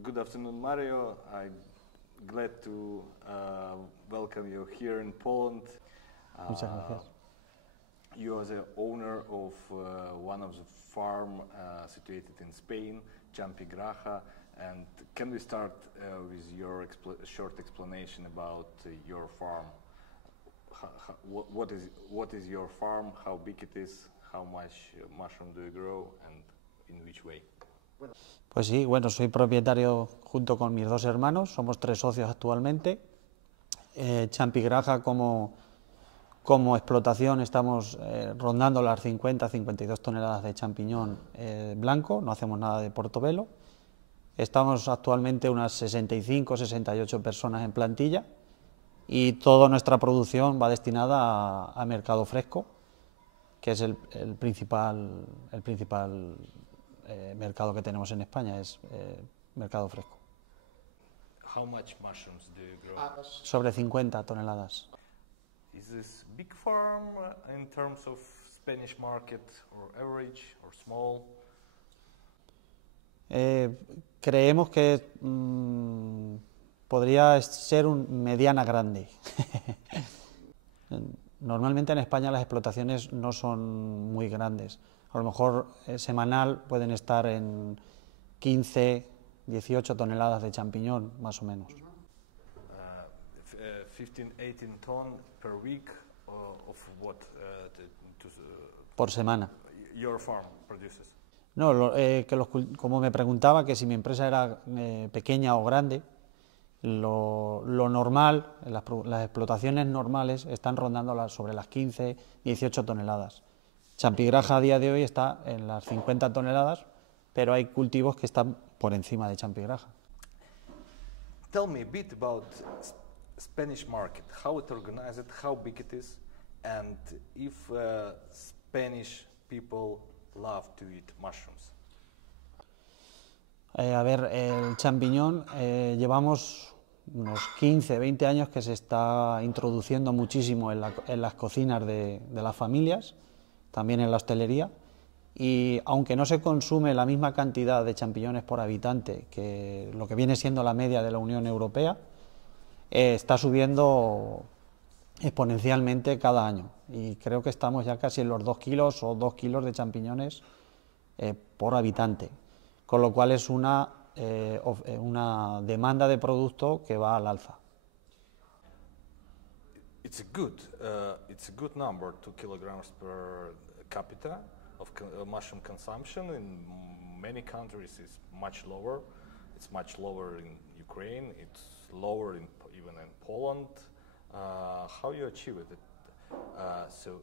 Good afternoon, Mario. I'm glad to welcome you here in Poland. Muchas gracias. You are the owner of one of the farm situated in Spain, Ciampi Graja, and can we start with your short explanation about your farm? What is your farm? How big it is? How much mushroom do you grow, and in which way? Pues sí, bueno, soy propietario junto con mis dos hermanos, somos 3 socios actualmente. Ciampi Graja como explotación estamos rondando las 50-52 toneladas de champiñón blanco, no hacemos nada de portobelo. Estamos actualmente unas 65-68 personas en plantilla y toda nuestra producción va destinada a mercado fresco, que es el principal mercado que tenemos en España, es mercado fresco. How much mushrooms do you grow? Sobre 50 toneladas. Is this big farm in terms of Spanish market, or average, or small? Creemos que podría ser mediana grande. Normalmente en España las explotaciones no son muy grandes. A lo mejor semanal pueden estar en 15, 18 toneladas de champiñón, más o menos. 15, 18 ton per week of what? Por semana. Your farm produces? No, como me preguntaba que si mi empresa era pequeña o grande, lo normal, las explotaciones normales están rondando sobre las 15, 18 toneladas. Ciampi Graja a día de hoy está en las 50 toneladas, pero hay cultivos que están por encima de Ciampi Graja. Tell me a bit about Spanish market, how it organized, how big it is, and if Spanish people love to eat mushrooms. A ver, el champiñón llevamos unos 15, 20 años que se está introduciendo muchísimo en las cocinas de las familias, también en la hostelería, y aunque no se consume la misma cantidad de champiñones por habitante que lo que viene siendo la media de la Unión Europea, está subiendo exponencialmente cada año, y creo que estamos ya casi en los 2 kilos o 2 kilos de champiñones por habitante, con lo cual es una demanda de producto que va al alza. It's a good number, 2 kilograms per capita of mushroom consumption. In many countries it's much lower. It's much lower in Ukraine, it's lower even in Poland. How you achieve it? So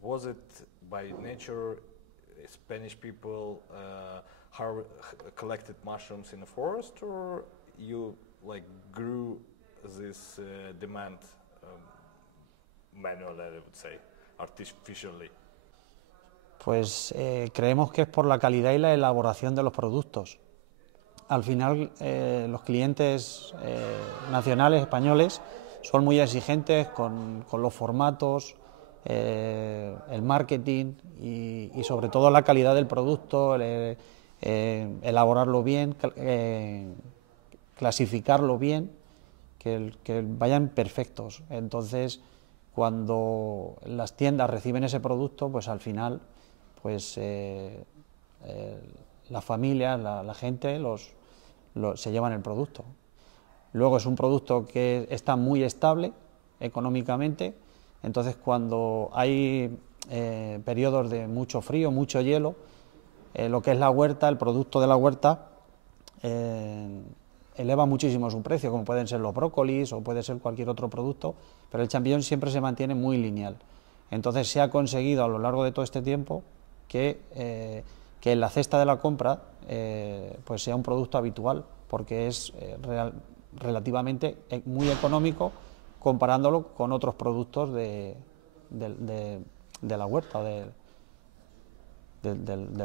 was it by nature Spanish people collected mushrooms in the forest, or you grew this demand manually, I would say, artificially? Pues creemos que es por la calidad y la elaboración de los productos. Al final los clientes nacionales españoles son muy exigentes con los formatos, el marketing y sobre todo la calidad del producto, elaborarlo bien, clasificarlo bien, que vayan perfectos. Entonces, cuando las tiendas reciben ese producto, pues al final, pues las familias, la gente se llevan el producto. Luego es un producto que está muy estable económicamente, entonces cuando hay periodos de mucho frío, mucho hielo, lo que es la huerta, el producto de la huerta, eleva muchísimo su precio, como pueden ser los brócolis o puede ser cualquier otro producto, pero el champiñón siempre se mantiene muy lineal. Entonces se ha conseguido a lo largo de todo este tiempo que en la cesta de la compra pues sea un producto habitual, porque es relativamente muy económico comparándolo con otros productos de la huerta, de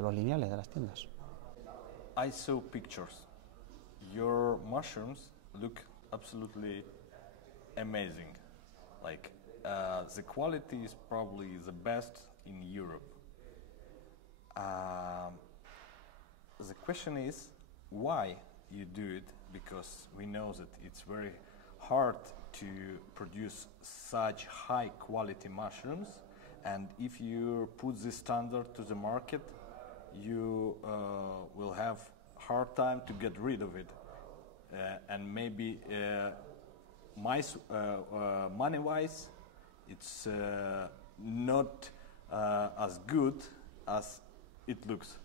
los lineales, de las tiendas. I saw pictures. Your mushrooms look absolutely amazing. The quality is probably the best in Europe. The question is, why you do it because we know that it's very hard to produce such high quality mushrooms, and if you put this standard to the market, you will have hard time to get rid of it, and maybe money-wise, it's not as good as it looks.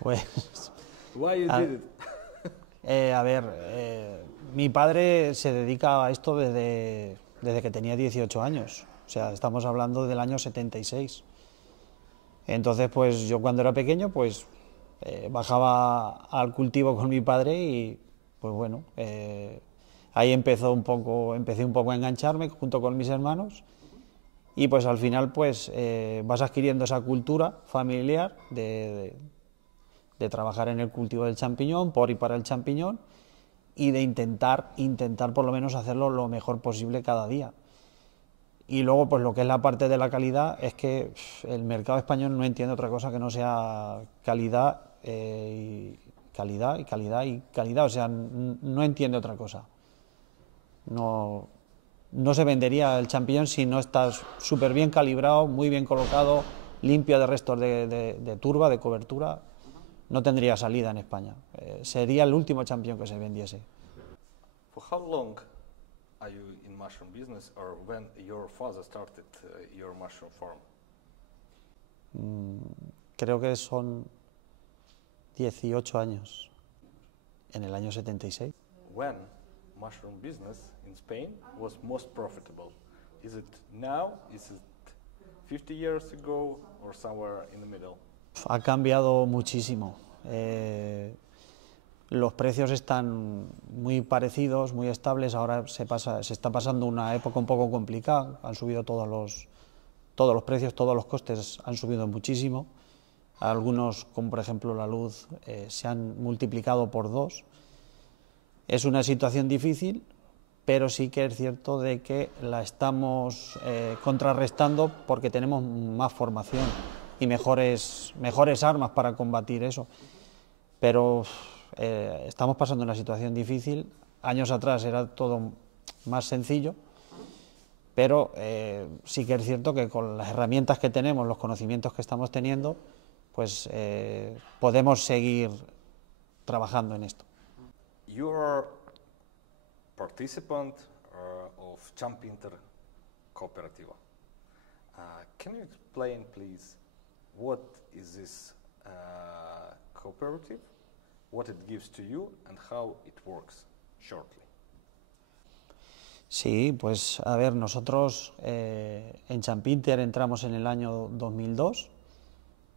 Pues, Why you did it? a ver, mi padre se dedica a esto desde que tenía 18 años, o sea, estamos hablando del año 76. Entonces, pues yo cuando era pequeño, pues bajaba al cultivo con mi padre y, pues bueno, ahí empecé un poco a engancharme junto con mis hermanos y pues al final pues vas adquiriendo esa cultura familiar de trabajar en el cultivo del champiñón, por y para el champiñón, y de intentar por lo menos hacerlo lo mejor posible cada día. Y luego, pues lo que es la parte de la calidad, es que el mercado español no entiende otra cosa que no sea calidad, calidad y calidad y calidad, o sea, no entiende otra cosa. No se vendería el champiñón si no estás súper bien calibrado, muy bien colocado, limpio de restos de turba, de cobertura. No tendría salida en España. Sería el último champiñón que se vendiese. For how long are you in mushroom business, or when your father started your mushroom farm? Creo que son 18 años, en el año 76. When mushroom business in Spain was most profitable? Is it now? Is it 50 years ago, or somewhere in the middle? Ha cambiado muchísimo. Los precios están muy parecidos, muy estables. Ahora se está pasando una época un poco complicada. Han subido todos los precios, todos los costes han subido muchísimo. Algunos, como por ejemplo la luz, se han multiplicado por 2. Es una situación difícil, pero sí que es cierto de que la estamos contrarrestando porque tenemos más formación y mejores armas para combatir eso. Pero estamos pasando una situación difícil. Años atrás era todo más sencillo, pero sí que es cierto que con las herramientas que tenemos, los conocimientos que estamos teniendo, pues podemos seguir trabajando en esto. You are participant of Champinter Cooperativa. Can you explain, please, what is this cooperative, what it gives to you, and how it works, shortly? Sí, pues a ver, nosotros en Champinter entramos en el año 2002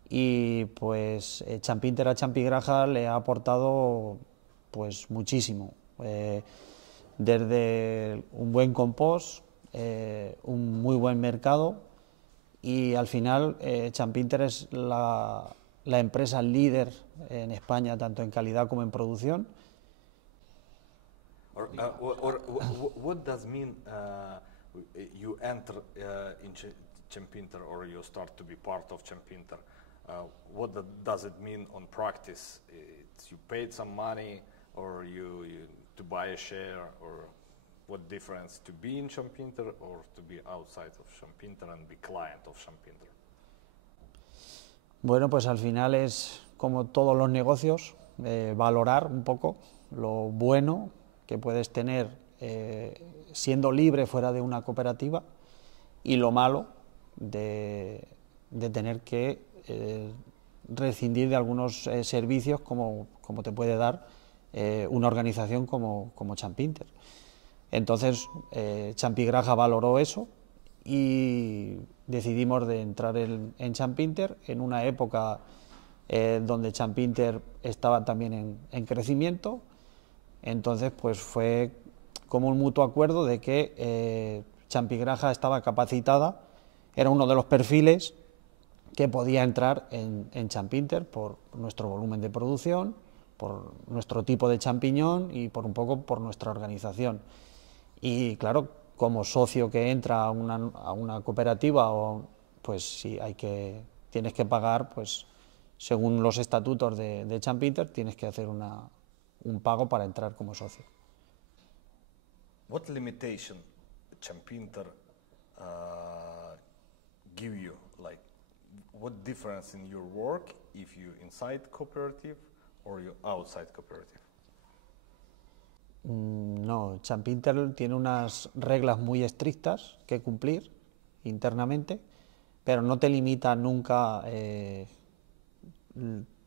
y pues Champinter a Champigraja le ha aportado pues muchísimo, desde un buen compost, un muy buen mercado, y al final Champinter es la empresa líder en España tanto en calidad como en producción. What does mean you enter in Champinter, or you start to be part of Champinter? What does it mean on practice? You paid some money, or you to buy a share, or what difference to be in Champinter or to be outside of Champinter and be client of Champinter? Bueno, pues al final es como todos los negocios, valorar un poco lo bueno que puedes tener siendo libre fuera de una cooperativa y lo malo de tener que rescindir de algunos servicios como te puede dar una organización como Champinter. Entonces Champigraja valoró eso y decidimos de entrar en Champinter en una época donde Champinter estaba también en crecimiento. Entonces pues fue como un mutuo acuerdo de que Champigraja estaba capacitada, era uno de los perfiles que podía entrar en Champinter por nuestro volumen de producción, por nuestro tipo de champiñón y por un poco por nuestra organización. Y claro, como socio que entra a una cooperativa, pues sí, tienes que pagar pues según los estatutos de Champinter, tienes que hacer un pago para entrar como socio. What limitation Champinter give you? Like, what difference in your work if you inside cooperative or you outside cooperative? No, Champinter tiene unas reglas muy estrictas que cumplir internamente, pero no te limita nunca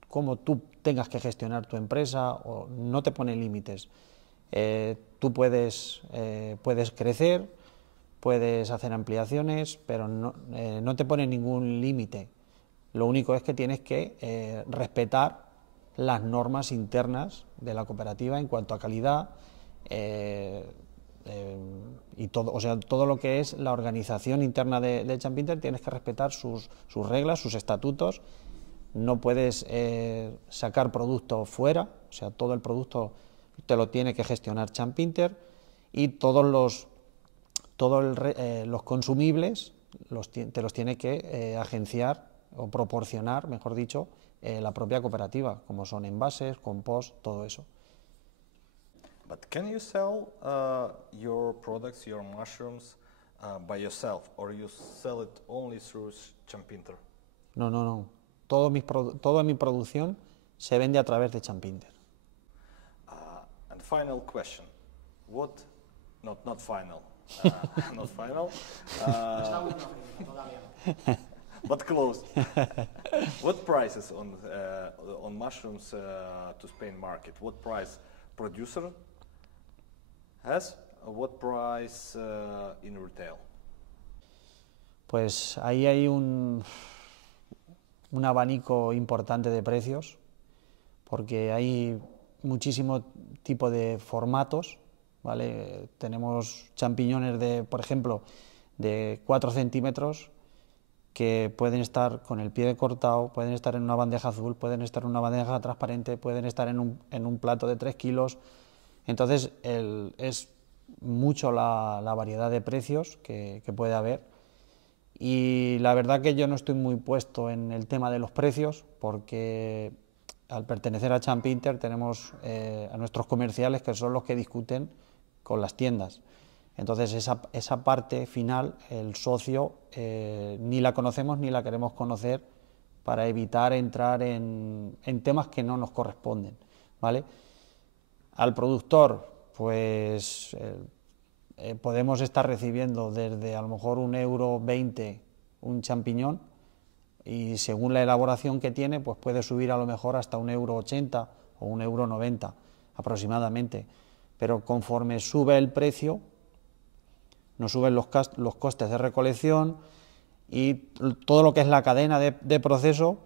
cómo tú tengas que gestionar tu empresa, o no te pone límites. Tú puedes crecer, puedes hacer ampliaciones, pero no te pone ningún límite. Lo único es que tienes que respetar las normas internas de la cooperativa en cuanto a calidad y todo, o sea, todo lo que es la organización interna de Champinter. Tienes que respetar sus reglas, sus estatutos. No puedes sacar producto fuera, o sea, todo el producto te lo tiene que gestionar Champinter, y todos los consumibles te los tiene que agenciar o proporcionar, mejor dicho, la propia cooperativa, como son envases, compost, todo eso. But can you sell your products, your mushrooms, by yourself, or you sell it only through Champinter? No. Toda mi producción se vende a través de Champinter. And final question. What? Not final. Not final. But close. What prices on mushrooms to Spain market? What price producer has? What price in retail? Pues ahí hay un abanico importante de precios, porque hay muchísimo tipo de formatos, ¿vale? Tenemos champiñones por ejemplo, de 4 centímetros, que pueden estar con el pie cortado, pueden estar en una bandeja azul, pueden estar en una bandeja transparente, pueden estar en un plato de 3 kilos. Entonces es mucho la variedad de precios que puede haber, y la verdad que yo no estoy muy puesto en el tema de los precios, porque al pertenecer a Champinter tenemos a nuestros comerciales, que son los que discuten con las tiendas. Entonces esa parte final, el socio, ni la conocemos ni la queremos conocer, para evitar entrar en temas que no nos corresponden, ¿vale? Al productor, pues podemos estar recibiendo desde a lo mejor 1,20 € un champiñón, y según la elaboración que tiene, pues puede subir a lo mejor hasta 1,80 € o 1,90 € aproximadamente. Pero conforme sube el precio, nos suben los costes de recolección, y todo lo que es la cadena de proceso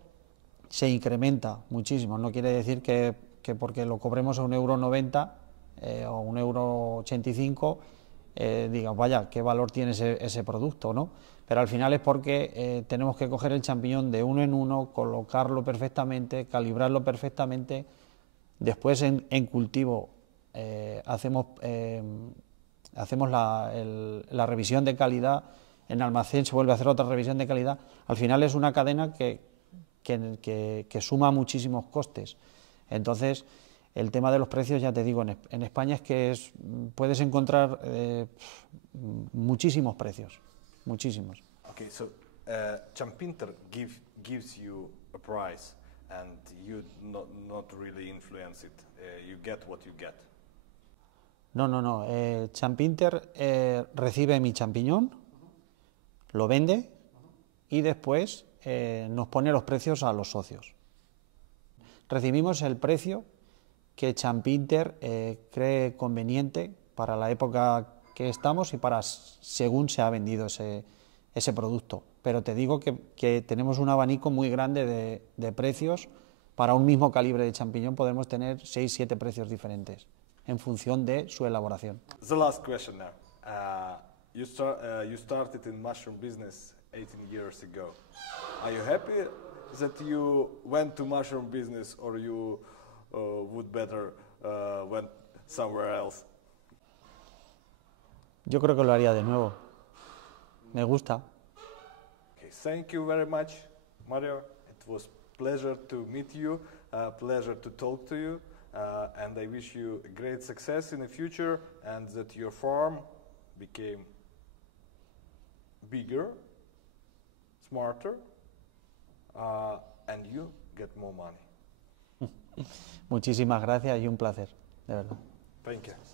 se incrementa muchísimo. No quiere decir que porque lo cobremos a 1,90 € o 1,85 € diga, vaya, qué valor tiene ese producto, ¿no? Pero al final es porque tenemos que coger el champiñón de uno en uno, colocarlo perfectamente, calibrarlo perfectamente. Después en cultivo hacemos la revisión de calidad, en almacén se vuelve a hacer otra revisión de calidad. Al final es una cadena que suma muchísimos costes. Entonces, el tema de los precios, ya te digo, en España es que puedes encontrar muchísimos precios, muchísimos. Okay, so Champinter gives you a price and you not really influence it. You get what you get. No. Champinter recibe mi champiñón, lo vende y después nos pone los precios a los socios. Recibimos el precio que Champinter cree conveniente para la época que estamos y para según se ha vendido ese producto. Pero te digo que tenemos un abanico muy grande de precios. Para un mismo calibre de champiñón podemos tener 6-7 precios diferentes en función de su elaboración. The last question now. You started in mushroom business 18 years ago. Are you happy that you went to mushroom business, or you would better went somewhere else? Yo creo que lo haría de nuevo. Me gusta. Okay, thank you very much, Mario. It was pleasure to meet you, pleasure to talk to you, and I wish you great success in the future and that your farm became bigger, smarter, and you get more money. Muchísimas gracias y un placer, de verdad. Thank you.